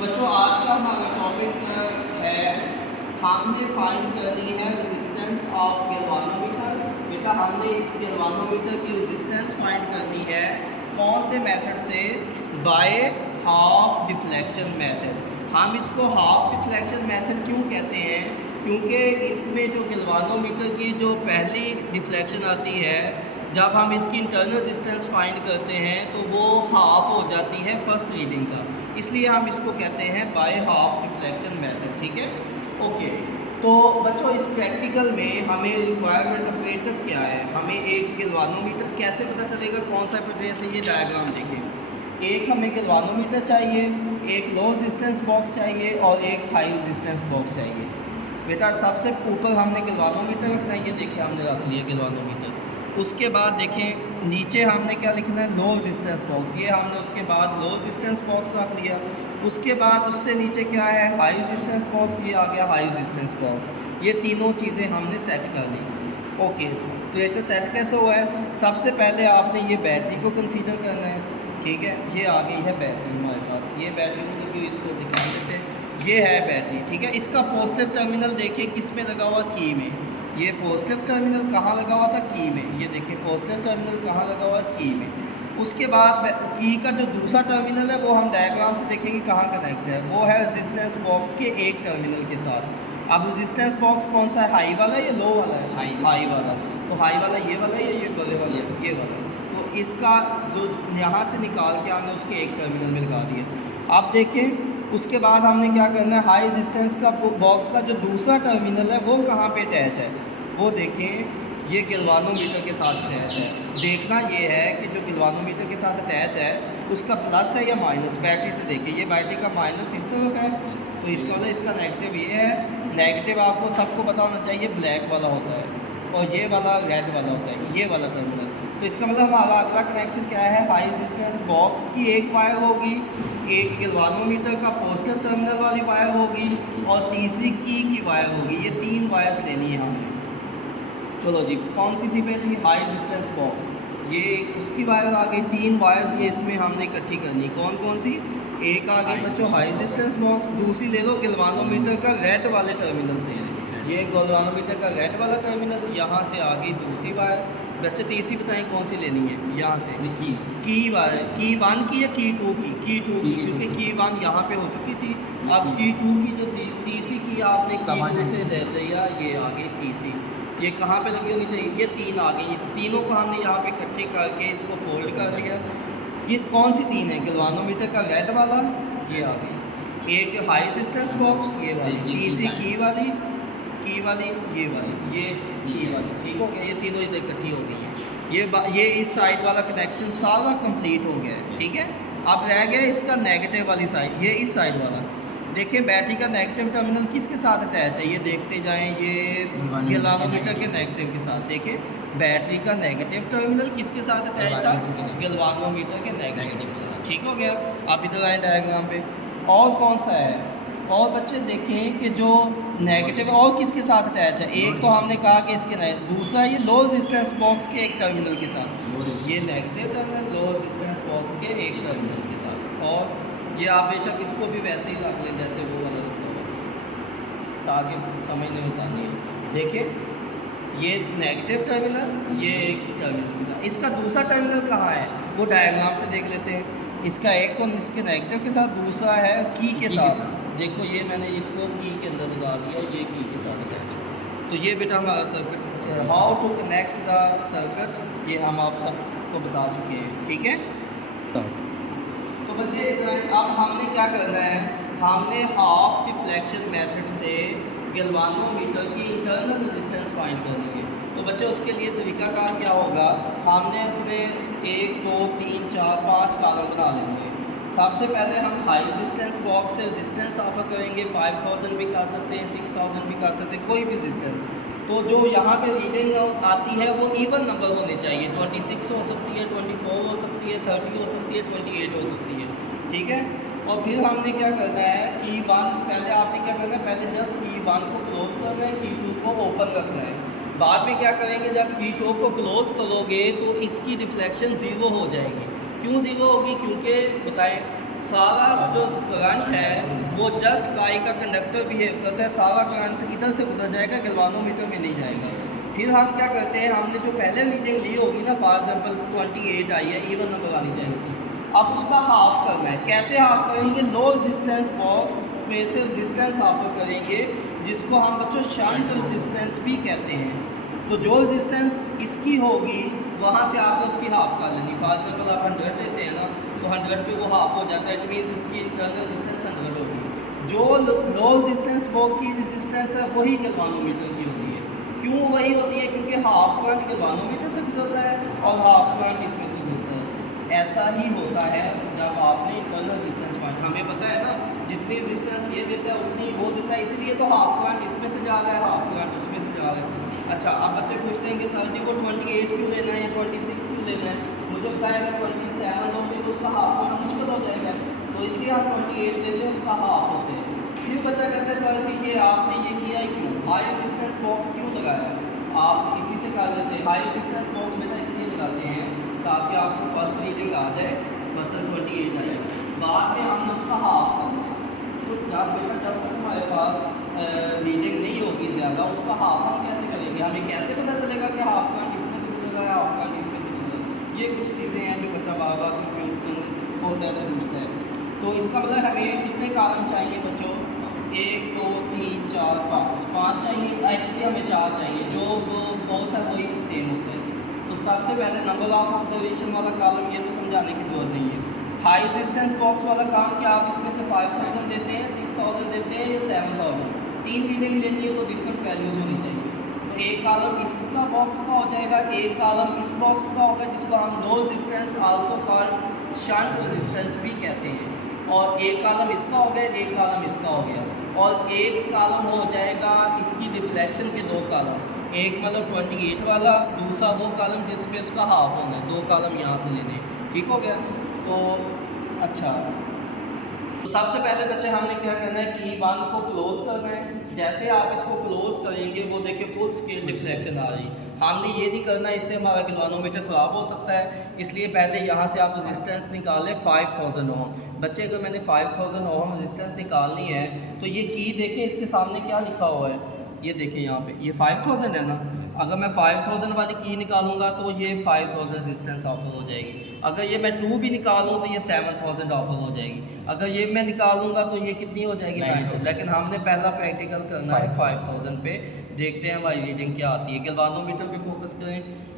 बच्चों आज का हमारा टॉपिक है हमने फाइंड करनी है रेजिस्टेंस ऑफ गैल्वानोमीटर। बेटा हमने इस गैल्वानोमीटर की रेजिस्टेंस फाइंड करनी है कौन से मेथड से? By half deflection method. हम इसको हाफ डिफ्लेक्शन मेथड क्यों कहते हैं? क्योंकि इसमें जो गैल्वानोमीटर की जो पहली डिफ्लेक्शन आती है, जब हम इसकी इंटरनल रेजिस्टेंस फाइंड करते हैं तो वो हाफ हो जाती है फर्स्ट रीडिंग का, इसलिए हम इसको कहते हैं बाय हाफ डिफ्लेक्शन मेथड। ठीक है, ओके। तो बच्चों इस प्रैक्टिकल में हमें रिक्वायरमेंट ऑपरेटर्स क्या है? हमें एक गैल्वानोमीटर कैसे पता चलेगा कौन सा ऑपरेटर है? ये डायग्राम देखिए, एक हमें गैल्वानोमीटर चाहिए, एक लो रेजिस्टेंस बॉक्स चाहिए और एक हाई रेजिस्टेंस बॉक्स चाहिए। बेटा सबसे ऊपर हमने गैल्वानोमीटर रखना है, ये देखिए हमने रख लिया गैल्वानोमीटर। उसके बाद देखें नीचे हमने क्या लिखना है? Low resistance box. ये हमने उसके बाद लो रेजिस्टेंस बॉक्स रख लिया। उसके बाद उससे नीचे क्या है? High resistance box. ये आ गया हाई रेजिस्टेंस बॉक्स। ये तीनों चीज़ें हमने सेट कर ली। ओके, तो ये तो सेट कैसे हुआ है? सबसे पहले आपने ये बैटरी को कंसीडर करना है। ठीक है, ये आ गई है बैटरी हमारे पास। ये बैटरी को इसको दिखा देते हैं, ये है बैटरी। ठीक है, इसका पॉजिटिव टर्मिनल देखिए किस में लगा हुआ? की में। ये पॉजिटिव टर्मिनल कहाँ लगा हुआ था? की में। ये देखिए पॉजिटिव टर्मिनल कहाँ लगा हुआ है? की में। उसके बाद की का जो दूसरा टर्मिनल है वो हम डायग्राम से देखेंगे कहाँ कनेक्ट है। वो है रेजिस्टेंस बॉक्स के एक टर्मिनल के साथ। अब रेजिस्टेंस बॉक्स कौन सा है? हाई वाला या लो वाला है? हाई वाला। तो हाई वाला ये वाला है या ये बड़े वाले? ये वाला। तो इसका जो यहाँ से निकाल के हमने उसके एक टर्मिनल में लगा दिया। अब देखें उसके बाद हमने क्या करना है? हाई रेजिस्टेंस का बॉक्स का जो दूसरा टर्मिनल है वो कहाँ पे अटैच है? वो देखें ये गैल्वानोमीटर के साथ अटैच है। देखना ये है कि जो गैल्वानोमीटर के साथ अटैच है उसका प्लस है या माइनस। बैटरी से देखिए, ये बैटरी का माइनस इस तरफ है, तो इसका मतलब इसका नेगेटिव ये है। नेगेटिव आपको सबको पता होना चाहिए ब्लैक वाला होता है और ये वाला रेड वाला होता है, ये वाला टर्मिनल। तो इसका मतलब हमारा अगला कनेक्शन क्या है? हाई रेजिस्टेंस बॉक्स की एक वायर होगी, एक गैल्वानोमीटर का पॉजिटिव टर्मिनल वाली वायर होगी और तीसरी की वायर होगी। ये तीन वायर्स लेनी है हमने। चलो जी, कौन सी थी पहली? High resistance box. ये उसकी वायर आ गई, तीन वायर्स ये इसमें हमने इकट्ठी करनी। कौन कौन सी? एक आ गई बच्चों हाई रेजिस्टेंस बॉक्स। दूसरी ले लो गैल्वानोमीटर का रेड वाले टर्मिनल से। ये गैल्वानोमीटर का रेड वाला टर्मिनल, यहाँ से आ गई दूसरी वायर। बच्चे तीसरी बताएं कौन सी लेनी है? यहाँ से की वायर। की वन की या की टू की? की टू की, क्योंकि की वन यहाँ पे हो चुकी थी। अब की टू की जो तीसरी की आपने की टू से ले लिया, ये आ गई तीसरी। ये कहाँ पे लगी होनी चाहिए? ये तीन आ गई। तीनों को हमने यहाँ पे इकट्ठी करके इसको फोल्ड कर लिया। ये कौन सी तीन है? गैल्वानोमीटर का रेड वाला, ये आ गई। एक हाई रेजिस्टेंस बॉक्स, ये वाली। तीसरी की वाली, ये वाली, ये की वाली। ठीक हो गया, ये तीनों इधर इकट्ठी हो गई है। ये इस साइड वाला कनेक्शन सारा कंप्लीट हो गया है। ठीक है, अब रह गया इसका नेगेटिव वाली साइड। ये इस साइड वाला देखिए, बैटरी का नेगेटिव टर्मिनल किसके साथ अटैच है? ये देखते जाएं, ये गैल्वानोमीटर के नेगेटिव के साथ। देखिए बैटरी का नेगेटिव टर्मिनल किसके साथ अटैच था? गैल्वानोमीटर के नेगेटिव के साथ। ठीक हो गया। आप इधर आए डायग्राम पे। और कौन सा है? और बच्चे देखें कि जो नेगेटिव और किसके साथ अटैच है? एक तो हमने कहा कि इसके दूसरा ये लो रेजिस्टेंस बॉक्स के एक टर्मिनल के साथ। ये negative terminal low resistance box के एक टर्मिनल के साथ। और ये आप बेशक इसको भी वैसे ही रख लें जैसे वो वाला रखा हुआ, ताकि समझने में आसानी हो। देखिए ये नेगेटिव टर्मिनल, ये एक टर्मिनल के साथ। इसका दूसरा टर्मिनल कहाँ है? वो डायग्राम से देख लेते हैं। इसका एक तो इसके नेगेटिव के साथ, दूसरा है की के साथ। देखो ये मैंने इसको की के अंदर लगा दिया, ये की के साथ। तो ये बेटा हमारा circuit, how to connect the circuit, ये हम आप सबको बता चुके हैं। ठीक है, तो बच्चे अब हमने क्या करना है? हमने हाफ डिफ्लेक्शन मेथड से गैल्वानोमीटर की इंटरनल रेजिस्टेंस फाइंड करनी है। तो बच्चे उसके लिए तरीकाकार क्या होगा? हमने अपने 1 2 3 4 5 कॉलम बना लेंगे। सबसे पहले हम हाई रेजिस्टेंस बॉक्स से रेजिस्टेंस ऑफर करेंगे। 5000 भी कर सकते हैं, 6000 भी कर सकते हैं, कोई भी रेजिस्टेंस। तो जो यहाँ पे रीडिंग आती है वो इवन नंबर होने चाहिए। 26 हो सकती है, 24 हो सकती है, 30 हो सकती है, 28 हो सकती है। ठीक है, और फिर हमने क्या करना है? की वन पहले आपने क्या करना है? पहले जस्ट की वन को क्लोज करना है, की टू को ओपन रखना है। बाद में क्या करेंगे? जब की टू को क्लोज करोगे तो इसकी डिफ्लेक्शन ज़ीरो हो जाएगी। क्यों ज़ीरो होगी? क्योंकि बताएं सारा जो करंट है वो जस्ट लाइक का कंडक्टर बिहेव करता है, सारा करंट इधर से गुजर जाएगा, गैल्वानोमीटर में नहीं जाएगा। फिर हम क्या करते हैं, हमने जो पहले रीडिंग ली होगी ना, फॉर एग्जांपल 28 आई है, इवन नंबर आनी चाहिए, अब उसका हाफ करना है। कैसे हाफ करेंगे, लो रेजिस्टेंस बॉक्स में से रेजिस्टेंस ऑफर करेंगे, जिसको हम बच्चों शंट रेजिस्टेंस भी कहते हैं। तो जो रेजिस्टेंस इसकी होगी वहाँ से आपने उसकी हाफ कर लेनी। फॉर एग्जांपल आप 100 लेते हैं ना, तो 100 पे वो हाफ हो जाता है, इट मीन्स इसकी इंटरनल रेजिस्टेंस 100 होगी। जो लो रेजिस्टेंस बॉक्स की रेजिस्टेंस है वही गैल्वानोमीटर की होती है। क्यों वही होती है, क्योंकि हाफ करंट गैल्वानोमीटर से गुजरता है और हाफ करंट इसमें से गुजरता है। ऐसा ही होता है जब आपने इंटरनल रेजिस्टेंस फाइंड, हमें पता है ना जितनी रेजिस्टेंस ये देता है उतनी वो देता है, इसलिए तो हाफ करंट इसमें से जा रहा है, हाफ करंट उसमें से जा रहा है। अच्छा, अब बच्चे पूछते हैं कि सर जी को 28 क्यों लेना है या 26 क्यों लेना है, मुझे बताया अगर 27 लोगे तो उसका हाफ करना मुश्किल हो जाएगा, तो इसलिए हम 28 लेते हैं, उसका हाफ होते हैं। फिर बच्चा कहते हैं सर कि ये आपने ये किया है क्यों, हाई रेजिस्टेंस बॉक्स क्यों लगाया, आप इसी से कर देते हैं। हाई रेजिस्टेंस बॉक्स बेटा इसलिए लगाते हैं ताकि आपको फर्स्ट रीडिंग आ जाए, मसलन 28 आ जाए, बाद में हमने उसका हाफ करना है। तो जब तक हमारे पास रीडिंग नहीं होगी ज़्यादा, उसका हाफ हम कैसे करेंगे, हमें कैसे पता चलेगा कि हाफ करंट इसमें से गुजर रहा है, हाफ करंट इसमें से गुजर रहा है। ये कुछ चीज़ें हैं जो बच्चा बार बार कन्फ्यूज़ होता है, तो पूछता है। तो इसका मतलब हमें कितने कॉलम चाहिए बच्चों, 1 2 3 4 5 चाहिए, एक्चुअली हमें 4 चाहिए, जो वो फोर्थ है वही सेम होता है। तो सबसे पहले नंबर ऑफ ऑब्जर्वेशन वाला कॉलम, ये तो समझाने की ज़रूरत नहीं है। हाई रेजिस्टेंस बॉक्स वाला काम क्या आप इसमें से 5000 देते हैं, 6000 देते हैं या 7000, 3 रीडिंग लेनी है तो डिफरेंट वैल्यूज़ होनी चाहिए। तो एक कॉलम इसका बॉक्स का हो जाएगा, एक कॉलम इस बॉक्स का होगा, जिसको हम low resistance also called shunt resistance भी कहते हैं, और एक कॉलम इसका हो गया, एक कॉलम इसका हो गया, और एक कॉलम हो जाएगा इसकी डिफ्लेक्शन के 2 कॉलम, एक मतलब 28 वाला, दूसरा वो कॉलम जिसमें उसका हाफ होना है, 2 कॉलम यहाँ से लेने, ठीक हो गया। तो अच्छा, तो सबसे पहले बच्चे हमने क्या करना है, की 1 को क्लोज करना है। जैसे आप इसको क्लोज करेंगे वो देखिए फुल स्केल डिफ्लेक्शन आ रही। हमने ये नहीं करना, इससे हमारा गैल्वानोमीटर ख़राब हो सकता है, इसलिए पहले यहाँ से आप रेजिस्टेंस निकालें 5000 ओम। बच्चे अगर मैंने 5000 ओम रेजिस्टेंस निकालनी है तो ये की देखें, इसके सामने क्या लिखा हुआ है, ये देखें यहाँ पे, ये 5000 है ना। अगर मैं 5000 वाली की निकालूंगा तो ये 5000 रेजिस्टेंस ऑफर हो जाएगी। अगर ये मैं 2 भी निकालूँ तो ये 7000 ऑफर हो जाएगी। अगर ये मैं निकालूंगा तो ये कितनी हो जाएगी, 9000। लेकिन हमने पहला प्रैक्टिकल करना है 5000 पे, देखते हैं हमारी रीडिंग क्या आती है। गैल्वानोमीटर पे फोकस करें।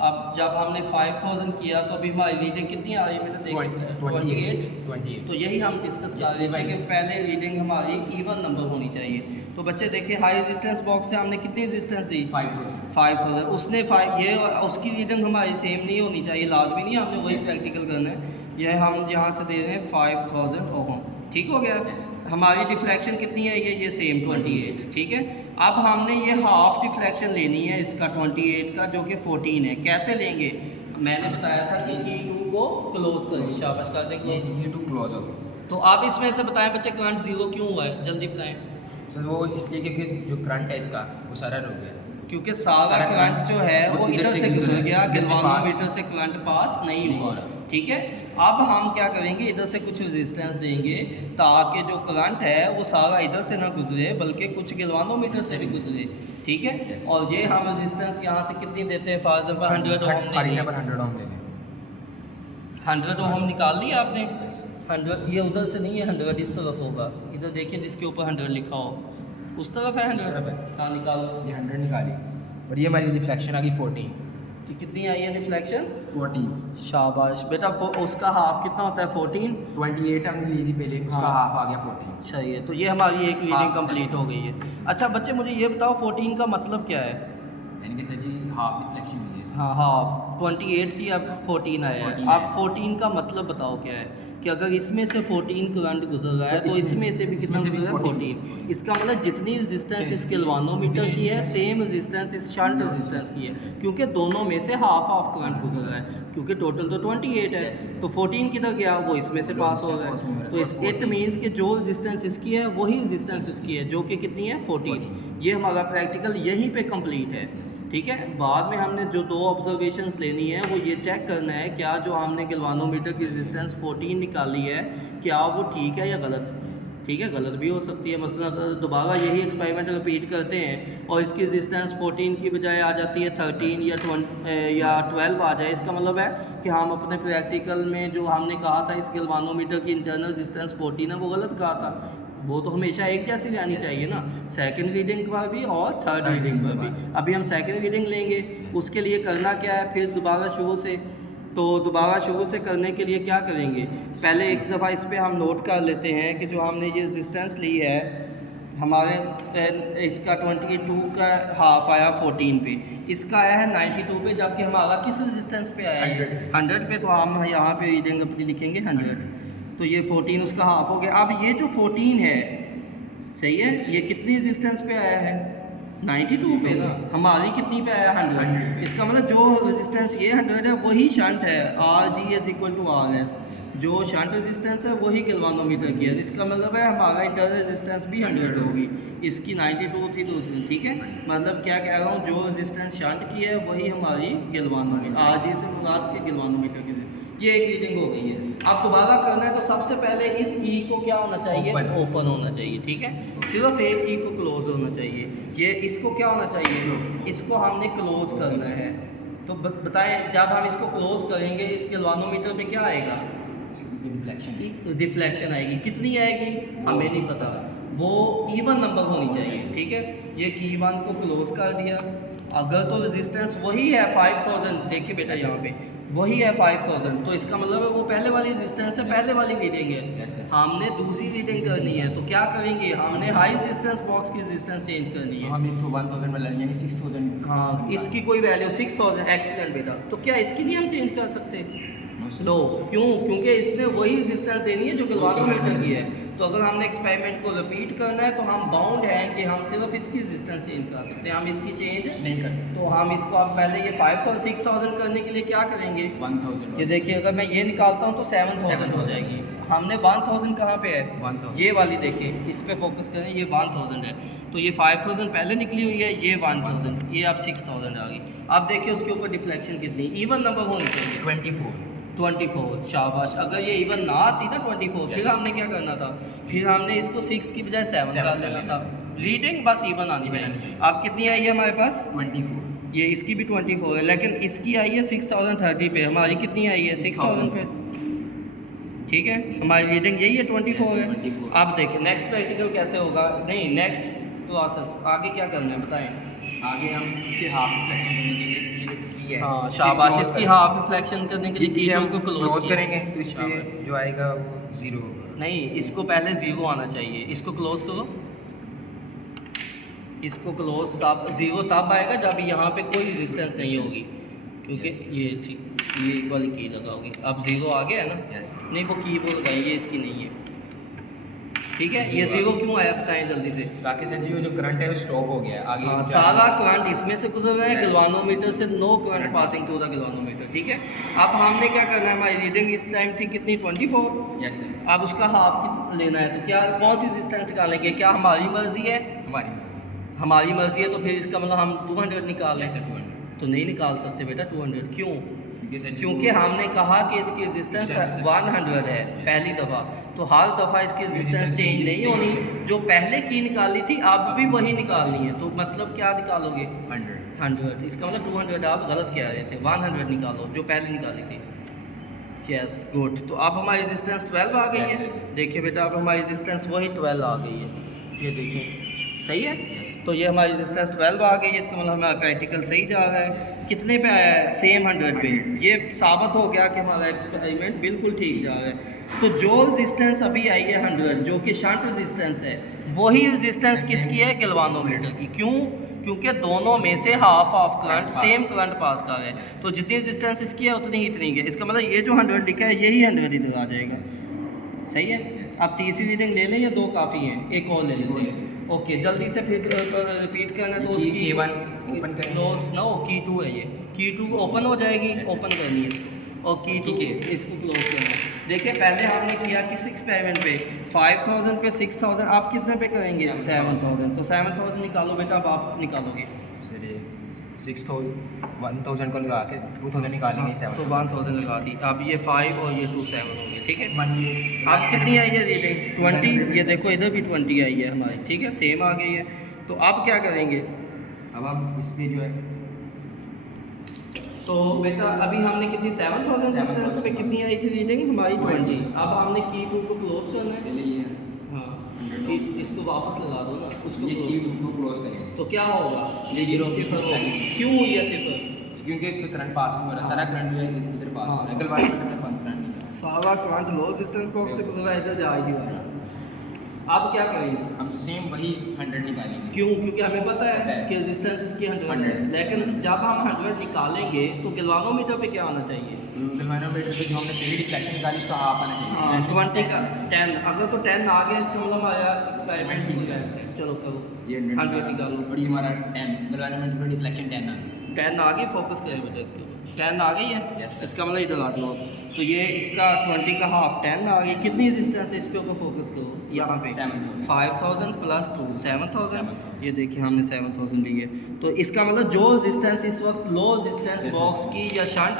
अब जब हमने 5000 किया तो अभी हमारी रीडिंग कितनी आ रही है बेटा, देखिए 28। तो यही हम डिस्कस कर रहे थे कि पहले रीडिंग हमारी इवन नंबर होनी चाहिए। तो बच्चे देखिए हाई रेजिस्टेंस बॉक्स से हमने कितनी रेजिस्टेंस दी, 5000। उसने ये उसकी रीडिंग हमारी सेम नहीं होनी चाहिए, लाजमी नहीं, हमने वही प्रैक्टिकल करना है। यह हम यहाँ से दे रहे हैं 5000 ओम, ठीक हो गया। हमारी डिफ्लेक्शन कितनी है, ये सेम 28, ठीक है। अब हमने ये हाफ डिफ्लेक्शन लेनी है इसका 28 का, जो कि 14 है। कैसे लेंगे, मैंने बताया था कि E2 को क्लोज करें, शाबाश कर देंगे, E2 क्लोज हो गया। तो आप इसमें से बताएं बच्चे करंट 0 क्यों हुआ है, जल्दी बताएं। सर वो इसलिए क्योंकि जो करंट है इसका वो सारा रुक गया, क्योंकि सारा करंट जो है वो इधर से गुजर गया, गैल्वानोमीटर से करंट पास नहीं हुआ, ठीक है। अब हम क्या करेंगे, इधर से कुछ रेजिस्टेंस देंगे ताकि जो करंट है वो सारा इधर से ना गुजरे बल्कि कुछ गैल्वानोमीटर से भी गुजरे, ठीक है। और ये हम रेजिस्टेंस यहाँ से कितनी देते हैं, फॉर एग्जांपल 100 ओम, 100 ओम लेने, 100 ओम निकाल लिया आपने। 100 ये उधर से नहीं है, 100 इस तरफ होगा, इधर देखिए जिसके ऊपर 100 लिखा हो उस तरफ है 100, हाँ निकालो। ये 100 निकाली और ये हमारी डिफ्लेक्शन आ गई 14। कि कितनी आई है डिफ्लेक्शन, 14। शाबाश बेटा। उसका हाफ कितना होता है, 14। 28 हमने ली थी पहले, उसका हाँ। हाफ आ गया 14। सही है, तो ये हमारी एक रीडिंग कंप्लीट हो गई है। अच्छा बच्चे मुझे ये बताओ 14 का मतलब क्या है, यानी कि सर जी हाफ डिफ्लेक्शन हुई है। हाँ हाफ 28 थी, अब 14 आया है। 14 अब 14 का मतलब बताओ क्या है, कि अगर इसमें से 14 करंट गुजर रहा है तो इसमें से भी कितना गुजर रहा है, 14। इसका मतलब जितनी रेजिस्टेंस इस गैल्वानोमीटर की है सेम रेजिस्टेंस इस शंट रेजिस्टेंस की है, क्योंकि दोनों में से हाफ हाफ करंट गुजर रहा है, क्योंकि टोटल तो 28 है। तो 14 किधर गया, वो इसमें से पास हो रहा है। तो इट मीन्स कि जो रेजिस्टेंस इसकी है वही रेजिस्टेंस इसकी है, जो कि कितनी है 14। ये हमारा प्रैक्टिकल यहीं पे कंप्लीट है। ठीक है, बाद में हमने जो 2 ऑब्जर्वेशंस लेनी है वो ये चेक करना है क्या जो हमने गैल्वानोमीटर की रेजिस्टेंस 14 निकाली है क्या वो ठीक है या गलत। ठीक है, गलत भी हो सकती है। मसलन अगर दोबारा यही एक्सपेरिमेंट रिपीट करते हैं और इसकी रेजिस्टेंस 14 की बजाय आ जाती है 13 या 12 आ जाए, इसका मतलब है कि हम अपने प्रैक्टिकल में जो हमने कहा था इस गैल्वानोमीटर की इंटरनल रेजिस्टेंस 14 है वो गलत कहा था। वो तो हमेशा एक जैसी रहनी चाहिए ना, सेकंड रीडिंग पर भी और थर्ड रीडिंग पर भी। अभी हम सेकंड रीडिंग लेंगे, उसके लिए करना क्या है, फिर दोबारा शुरू से। तो दोबारा शुरू से करने के लिए क्या करेंगे, पहले एक दफ़ा इस पे हम नोट कर लेते हैं कि जो हमने ये रेजिस्टेंस ली है हमारे इसका 22 का हाफ आया 14 पे, इसका आया है 92 पे, जबकि हमारा किस रेजिस्टेंस पे आया है 100 पे। तो हम यहाँ पे रीडिंग अपनी लिखेंगे 100, तो ये 14 उसका हाफ हो गया। अब ये जो 14 है सही है, ये कितनी रेजिस्टेंस पे आया है 92 पे ना, हमारी कितनी पे आया 100। इसका मतलब जो रेजिस्टेंस ये 100 है वही शंट है, RG=RS। जो शंट रेजिस्टेंस है वही गैल्वानोमीटर की है। इसका मतलब है हमारा इंटरनल रेजिस्टेंस भी 100 होगी, इसकी 92 थी तो उसमें। ठीक है, मतलब क्या कह रहा हूँ, जो रेजिस्टेंस शंट की है वही हमारी गैल्वानोमीटर RG से मुराद के गैल्वानोमीटर की। ये एक रीडिंग हो गई है। अब दोबारा करना है तो सबसे पहले इस की को क्या होना चाहिए, ओपन होना चाहिए। ठीक है, सिर्फ एक की को क्लोज होना चाहिए। ये इसको क्या होना चाहिए, इसको हमने क्लोज करना है। तो बताएं, जब हम इसको क्लोज करेंगे इस गैल्वानोमीटर पे क्या आएगा, डिफ्लेक्शन आएगी। कितनी आएगी हमें नहीं पता, वो इवन नंबर होनी चाहिए। ठीक है, ये की 1 को क्लोज कर दिया। अगर तो रेजिस्टेंस वही है 5000, देखिए बेटा यहाँ पे वही है 5000, तो इसका मतलब है वो पहले वाली रेजिस्टेंस से पहले वाली रीडिंग है। हमने दूसरी रीडिंग करनी है तो क्या करेंगे, हमने हाई रेजिस्टेंस बॉक्स की रेजिस्टेंस चेंज करनी है। हम इसको 1000 में यानी 6000। हाँ, इसकी कोई वैल्यू 6000, एक्सीलेंट बेटा। तो क्या इसकी नहीं हम चेंज कर सकते, लो क्यों, क्योंकि इसने वही रेजिस्टेंस देनी है जो गैल्वानोमीटर की है। तो अगर हमने एक्सपेरिमेंट को रिपीट करना है तो हम बाउंड हैं कि हम सिर्फ इसकी रेजिस्टेंस चेंज कर सकते हैं, हम इसकी चेंज नहीं कर सकते। तो हम इसको अब पहले ये 5000 6000 करने के लिए क्या करेंगे 1000। ये देखिए, अगर मैं ये निकालता हूँ तो 7000 हो जाएगी। हमने 1000 कहाँ पे है, 1000 ये वाली देखिए, इस पे फोकस करें, ये 1000 है। तो ये 5000 पहले निकली हुई है, ये 1000, ये अब 6000 आ गई। अब देखिए उसके ऊपर डिफ्लेक्शन कितनी, इवन नंबर होनी चाहिए 24। शाबाश, अगर ये इवन ना आती ना 24, फिर हमने क्या करना था, फिर हमने इसको 6 की बजाय 7 कर लेना था। रीडिंग बस इवन आनी चाहिए। अब कितनी आई है हमारे पास 24। ये इसकी भी 24 है, लेकिन इसकी आई है 6030 पे, हमारी कितनी आई है 6000 पे। ठीक है, हमारी रीडिंग यही है 24 है। 24। अब देखिए नेक्स्ट प्रैक्टिकल कैसे होगा, नहीं नेक्स्ट प्रोसेस आगे क्या करना है बताएं। आगे हम इसे हाफ रिफ्लेक्शन करने के लिए ये जो की है, हाँ शाबाश, इसकी हाफ रिफ्लेक्शन करने के लिए इसे हम को क्लोज करेंगे तो इस पे जो आएगा वो 0 होगा। नहीं, इसको पहले 0 आना चाहिए। इसको क्लोज करो, इसको क्लोज तब 0 तब आएगा जब यहाँ पे कोई रेजिस्टेंस नहीं होगी, क्योंकि ये थी ये एक वाली की लगाओगी। अब 0 आ गया है ना, नहीं वो की वो लगाई, ये इसकी नहीं है। ठीक है, ये 0 क्यों आया बताएं जल्दी से। ताकि सर जी वो जो करंट है वो स्टॉप हो गया आगे। हाँ, सारा करंट इसमें से गुजर रहा है, गैल्वानोमीटर से no current passing through the galvanometer. ठीक है, अब हमने क्या करना है, हमारी रीडिंग इस टाइम थी कितनी 24। Yes sir. अब उसका हाफ लेना है, तो क्या कौन सी रेजिस्टेंस निकालेंगे, क्या हमारी मर्जी है, हमारी मर्जी है तो फिर इसका मतलब हम 200 निकाल लें। 200 तो नहीं निकाल सकते बेटा 200, क्यों, क्योंकि वो हमने कहा कि इसकी रेजिस्टेंस 100 है पहली दफ़ा, तो हर दफ़ा इसकी रेजिस्टेंस चेंज नहीं होनी। जो पहले की निकाली थी अब भी वही निकालनी है, तो मतलब क्या निकालोगे 100। इसका मतलब 200 आप गलत कह रहे थे, 100 निकालो जो पहले निकाली थी। यस गुड, तो अब हमारी रेजिस्टेंस 12 आ गई है। देखिए बेटा अब हमारी रेजिस्टेंस वही 12 आ गई है, ये देखिए सही है। तो ये हमारी रेजिस्टेंस 12 आ गई है, इसका मतलब हमारा प्रैक्टिकल सही जा रहा है। कितने पे आया है, सेम 100 पे। ये साबित हो गया कि हमारा एक्सपेरिमेंट बिल्कुल ठीक जा रहा है। तो जो रेजिस्टेंस अभी आई है 100, जो कि शंट रेजिस्टेंस है, वही रेजिस्टेंस किसकी है, गैल्वानोमीटर की। क्यों, क्योंकि दोनों में से half of current same current pass कर रहे हैं, तो जितनी रेजिस्टेंस इसकी है उतनी ही इतनी है। इसका मतलब ये जो 100 लिखा है यही 100 इधर आ जाएगा, सही है। अब तीसरी रीडिंग ले लें या 2 काफ़ी हैं, एक और ले लेते हैं। ओके, जल्दी से फिर रिपीट करना है तो उसकी K1 ओपन करें, क्लोज नो की 2 है, ये की 2 ओपन हो जाएगी, ओपन करनी है इसको, और की 2 इसको क्लोज करना है। देखिए पहले हमने किया किस एक्सपेरिमेंट पे 5000 पे 6000, आप कितने पे करेंगे 7000, तो 7000 निकालो बेटा, अब आप निकालोगे सर ये 1000 को लगा के 2000 निकालेंगे तो 7 1000 लगा दी, अब ये 5 और ये 2 7 हो गए, ठीक है। मानिए अब कितनी आई है रीडिंग 20, ये देखो इधर भी 20 आई है हमारी, ठीक है, सेम आ गई है। तो अब क्या करेंगे, अब हम इस पे जो है तो बेटा अभी हमने कितनी 7000 पे कितनी आई थी रीडिंग हमारी 20, अब हमने की 2 को क्लोज करना है, पहले ये हाँ इसको वापस लगा दो ना, उसको ये close की करो। को क्लोज करेंगे तो क्या होगा, ये जीरो सिफर होगा, क्यों हुई है सिफर, क्योंकि इस पे करंट पास नहीं हो रहा, सारा करंट जो है इधर पास हो रहा है, कल बार में करंट नहीं था। सारा करंट लो रेजिस्टेंस बॉक्स से गुजरा इधर जाएगी वाला। अब क्या करेंगे, हम सेम वही 100 निकालेंगे। क्यों, क्योंकि हमें पता है पता है। कि रेजिस्टेंस इसकी 100 है, 100 लेकिन जब हम 100 निकालेंगे तो गैल्वानोमीटर पे क्या आना चाहिए, गैल्वानोमीटर पे जो हमने पहले डिफ्लेक्शन निकाली उसका हाफ आना चाहिए। हाँ 20 का 10, अगर तो 10 आ गया इसका मतलब आया एक्सपेरिमेंट ठीक ठीक है। है, चलो करो ये 100 निकालो, और ये हमारा 10 गैल्वानोमीटर पे डिफ्लेक्शन 10 आ गई। 10 आ गई, फोकस करें बेटा इसके ऊपर, 10 आ गई है, Yes, sir. इसका मतलब इधर आ जाओ, तो ये इसका 20 का हाफ 10 आ गई, कितनी रेजिस्टेंस है इस पे ऊपर फोकस करो, यहाँ पे 7000 5000 प्लस 2 7000, 7000 ये देखिए हमने 7000 ली है। तो इसका मतलब जो रेजिस्टेंस इस वक्त लो रेजिस्टेंस Yes, बॉक्स की या शंट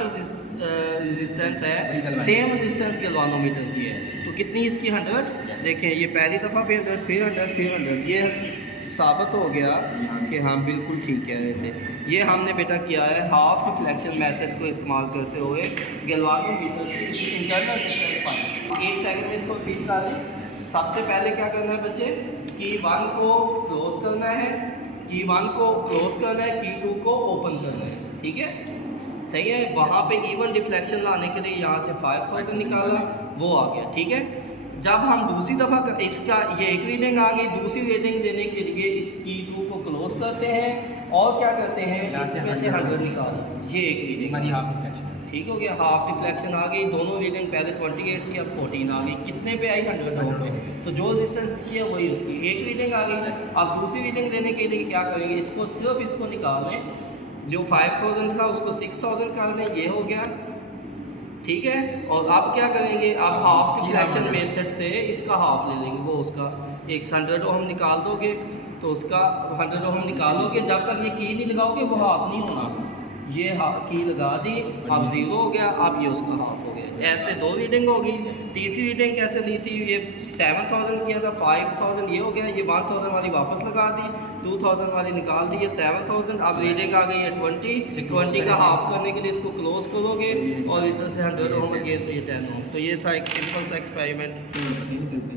रेजिस्टेंस वही है, गलवान। सेम रेजिस्टेंस गैल्वानोमीटर की है। Yes. तो कितनी इसकी 100, Yes. देखें ये पहली दफ़ा पे 100 फिर 100 फिर 100, ये साबित हो गया कि हम बिल्कुल ठीक कह रहे थे। ये हमने बेटा किया है हाफ डिफ्लेक्शन मेथड को इस्तेमाल करते हुए गैल्वानोमीटर की इंटरनल रेजिस्टेंस फाइंड। एक सेकंड में इसको रिपीट कर लें। सबसे पहले क्या करना है बच्चे, की 1 को क्लोज करना है, की 1 को क्लोज करना है, की 2 को ओपन करना है, ठीक है, सही है। वहाँ पे इवन डिफ्लेक्शन लाने के लिए यहाँ से 5000 निकाला, वो आ गया, ठीक है। जब हम दूसरी दफ़ा इसका ये एक रीडिंग आ गई, दूसरी रीडिंग लेने के लिए इस की 2 को क्लोज करते हैं और क्या करते हैं, यहाँ से इसमें से 100 निकालो, ये एक रीडिंग हमारी हाफ डिफ्लेक्शन ठीक हो गया, हाफ डिफ्लेक्शन आ गई, दोनों रीडिंग पहले 28 थी अब 14 आ गई, कितने पे आई 100 पे, तो जो रेजिस्टेंस इसकी है वही उसकी एक रीडिंग आ गई। अब दूसरी रीडिंग लेने के लिए क्या करेंगे, इसको सिर्फ इसको निकाल लें, जो 5000 था उसको 6000 कर दें, ये हो गया, ठीक है। और अब क्या करेंगे, अब हाफ डिफ्लेक्शन मेथड से इसका हाफ ले लेंगे, वो उसका 100 ओम निकाल दोगे तो उसका 100 ओम निकालोगे, जब तक ये की नहीं लगाओगे वो हाफ नहीं होगा, ये की लगा दी, अब 0 हो गया, अब ये उसका हाफ हो गया। ऐसे 2 रीडिंग होगी। तीसरी रीडिंग कैसे ली थी, ये 7000 किया था, 5000 ये हो गया, ये 1000 वाली वापस लगा दी, 2000 वाली निकाल दी, ये 7000, अब रीडिंग आ गई है 20 का हाफ करने के लिए इसको क्लोज करोगे और इधर से 100 ओम अगेन, तो ये 10 ओम। तो ये था एक सिंपल सा एक्सपेरिमेंट।